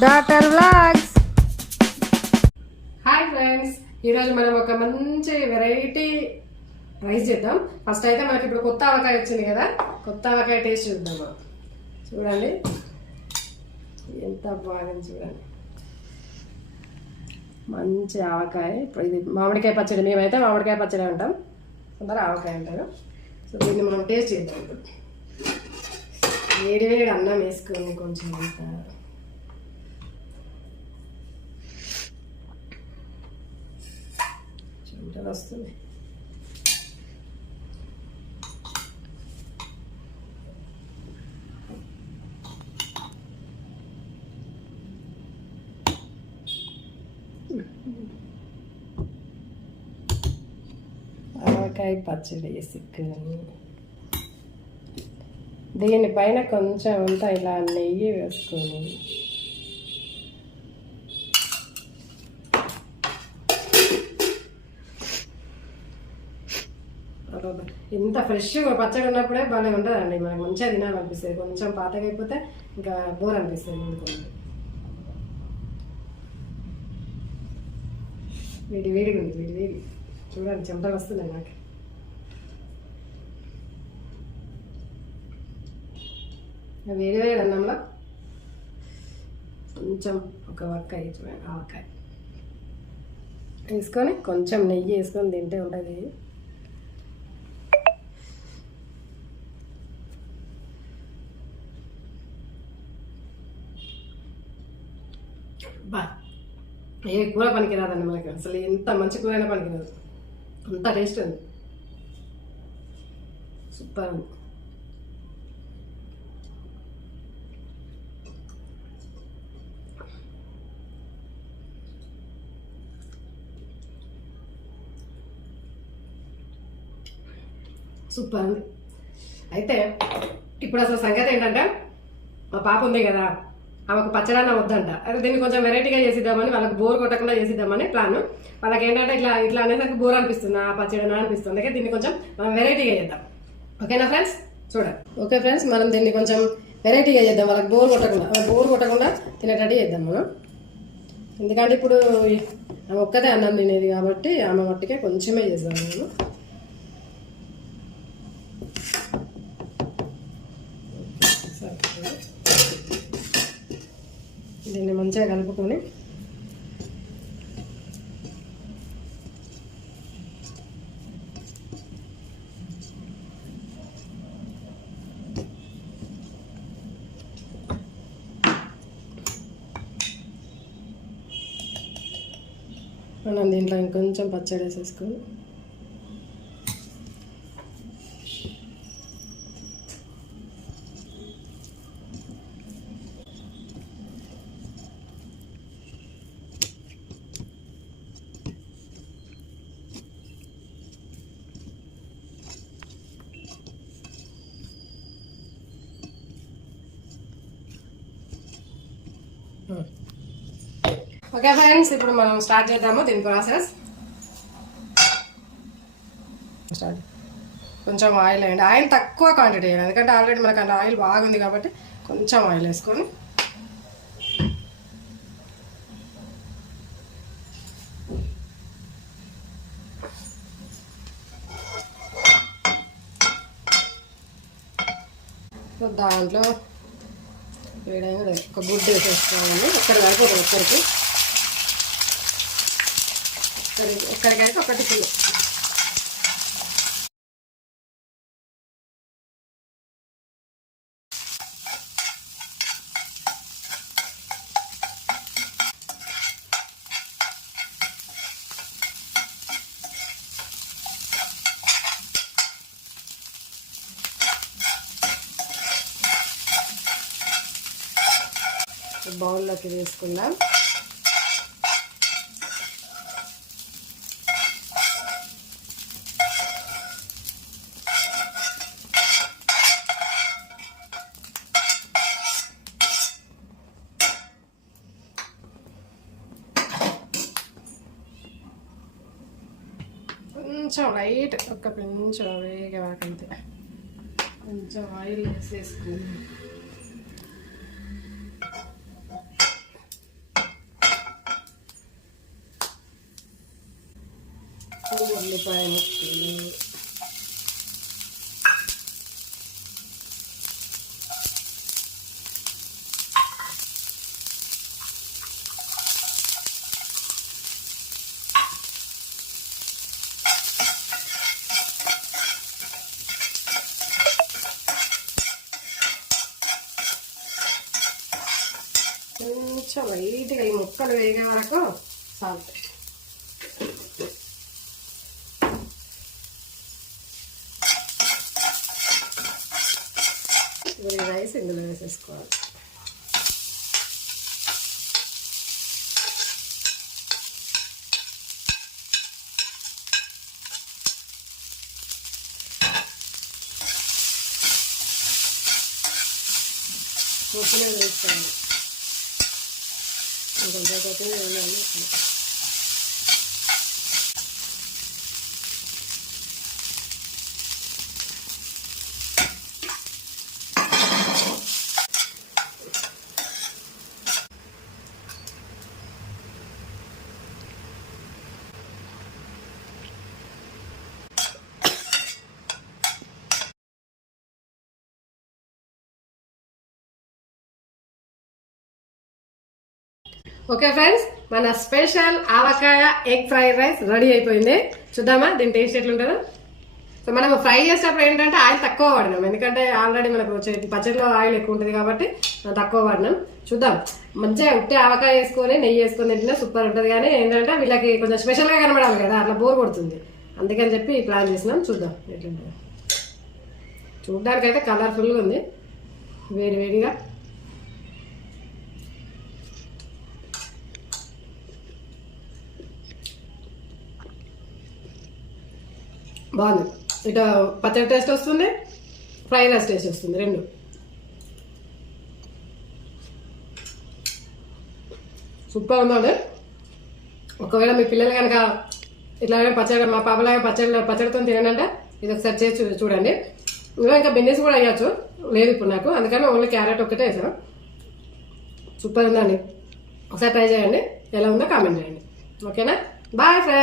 Daughter vlogs. Hi friends, ఈరోజు మనం ఒక మంచి వెరైటీ రైస్ చేద్దాం. ఫస్ట్ అయితే మనకి ఇప్పుడు కొత్త ఆవకాయ వచ్చింది కదా, కొత్త ఆవకాయ టేస్ట్ చూద్దాం. చూడండి ఎంత బాగుంది, చూడండి మంచి ఆవకాయ. ఇప్పుడు ఇది మామిడికాయ పచ్చడి, మేమైతే మామిడికాయ పచ్చడి అంటాం, అందరూ ఆవకాయ అంటారు. సో దీన్ని మనం టేస్ట్ చేద్దాం. ఇప్పుడు వేడి వేడి అన్నం వేసుకొని కొంచెం చుంటలు వస్తుంది. ఆవకాయ పచ్చడి వేసుకొని దీనిపైన కొంచెం అంతా ఇలా నెయ్యి వేసుకొని ఇంత ఫ్రెష్గా పచ్చడి ఉన్నప్పుడే భలే ఉంటుందండి. మనకు మంచిగా తినాలనిపిస్తుంది. కొంచెం పాతగా అయిపోతే ఇంకా బోర్ అనిపిస్తుంది. ఎందుకంటే వేడి వేడిగా ఉంది, వేడి వేడి. చూడండి చెమటలు వస్తున్నాయి నాకు. వేడి వేడి అన్నంలో కొంచెం ఒక వక్కాయ, చూడండి ఆవకాయ వేసుకొని కొంచెం నెయ్యి వేసుకొని తింటే ఉంటుంది. బా, ఏ కూర పనికిరాదండి మనకి. అసలు ఎంత మంచి కూర అయినా పనికిరాదు, అంత టేస్ట్ ఉంది. సూపర్ ఉంది. సూపర్ ఉంది. అయితే ఇప్పుడు అసలు సంగతి ఏంటంటే, మా పాప ఉంది కదా, ఆమెకు పచ్చడన్న వద్దంట. అయితే దీన్ని కొంచెం వెరైటీగా చేసిద్దామని, వాళ్ళకి బోర్ కొట్టకుండా చేసిద్దామని ప్లాన్. వాళ్ళకి ఏంటంటే ఇట్లా ఇట్లా అనేసరికి బోర్ అనిపిస్తుంది, ఆ పచ్చడన అనిపిస్తుంది. అందుకే దీన్ని కొంచెం మనం వెరైటీగా చేద్దాం. ఓకేనా ఫ్రెండ్స్? చూడండి. ఓకే ఫ్రెండ్స్, మనం దీన్ని కొంచెం వెరైటీగా చేద్దాం. వాళ్ళకి బోర్ కొట్టకుండా తినేటట్టు చేద్దాం మనం. ఎందుకంటే ఇప్పుడు ఆమె ఒక్కదే అన్నం తినేది కాబట్టి ఆమె మట్టికే కొంచెమే చేద్దాం నేను. దీన్ని మంచిగా కలుపుకొని మనం దీంట్లో ఇంకొంచెం పచ్చడి వేసేసుకొని ఓకే ఫ్రెండ్స్, ఇప్పుడు మనం స్టార్ట్ చేద్దాము దీని ప్రాసెస్. కొంచెం ఆయిల్ వేయండి. ఆయిల్ తక్కువ క్వాంటిటీ వేయండి, ఎందుకంటే ఆల్రెడీ మనకు అలా ఆయిల్ బాగుంది కాబట్టి కొంచెం ఆయిల్ వేసుకొని దాంట్లో వేయడానికి ఒక గుడ్డు వేసేసుకోవాలి. ఒక్కరికి ఒక్కరికైతే ఒకటి కిలో. బౌల్లోకి వేసుకుందాం. కొంచెం లైట్ ఒక కొంచెం వేగవాకంతే కొంచెం ఆయిల్ వేసేసుకుందాం. ఉల్లిపాయ ముక్కలు, కొంచెం లైట్గా ఈ ముక్కలు వేగే వరకు సాల్ట్, రైస్ ఇందులో వేసేసుకోవాలి. కొత్తిమీర వేసుకోవాలి. ఇంకొంచెం కొత్తిమీర వేయాలి. ఓకే ఫ్రెండ్స్, మన స్పెషల్ ఆవకాయ ఎగ్ ఫ్రైడ్ రైస్ రెడీ అయిపోయింది. చూద్దామా దీని టేస్ట్ ఎట్లుంటుందో. సో మనం ఫ్రై చేసేటప్పుడు ఏంటంటే ఆయిల్ తక్కువ వాడినాం, ఎందుకంటే ఆల్రెడీ మనకు పచ్చడిలో ఆయిల్ ఎక్కువ ఉంటుంది కాబట్టి తక్కువ వాడినాం. చూద్దాం, మంచిగా ఉట్టి ఆవకాయ వేసుకొని నెయ్యి వేసుకొని తింటే సూపర్ ఉంటుంది. కానీ ఏంటంటే వీళ్ళకి కొంచెం స్పెషల్గా కనబడాలి కదా, అట్లా బోర్ కొడుతుంది. అందుకని చెప్పి ప్లాన్ చేసినాం. చూద్దాం ఎట్లుంటుందో. చూడ్డానికైతే కలర్ఫుల్గా ఉంది, వేడి వేడిగా. బాగుంది. ఇటు పచ్చడి టేస్ట్ వస్తుంది, ఫ్రైడ్ రైస్ టేస్ట్ వస్తుంది, రెండు. సూపర్ ఉందండి. ఒకవేళ మీ పిల్లలు కనుక ఇట్లాగే పచ్చడి, మా పాపలాగా పచ్చడితో తినంటే ఇది ఒకసారి చేసి చూడండి. ఇంకా బిన్నెస్ కూడా అయ్యచ్చు, లేదు ఇప్పుడు నాకు, అందుకని ఓన్లీ క్యారెట్ ఒక్కటే వేసాను. సూపర్ ఉందండి. ఒకసారి ట్రై చేయండి, ఎలా ఉందో కామెంట్ చేయండి. ఓకేనా? Bye friends.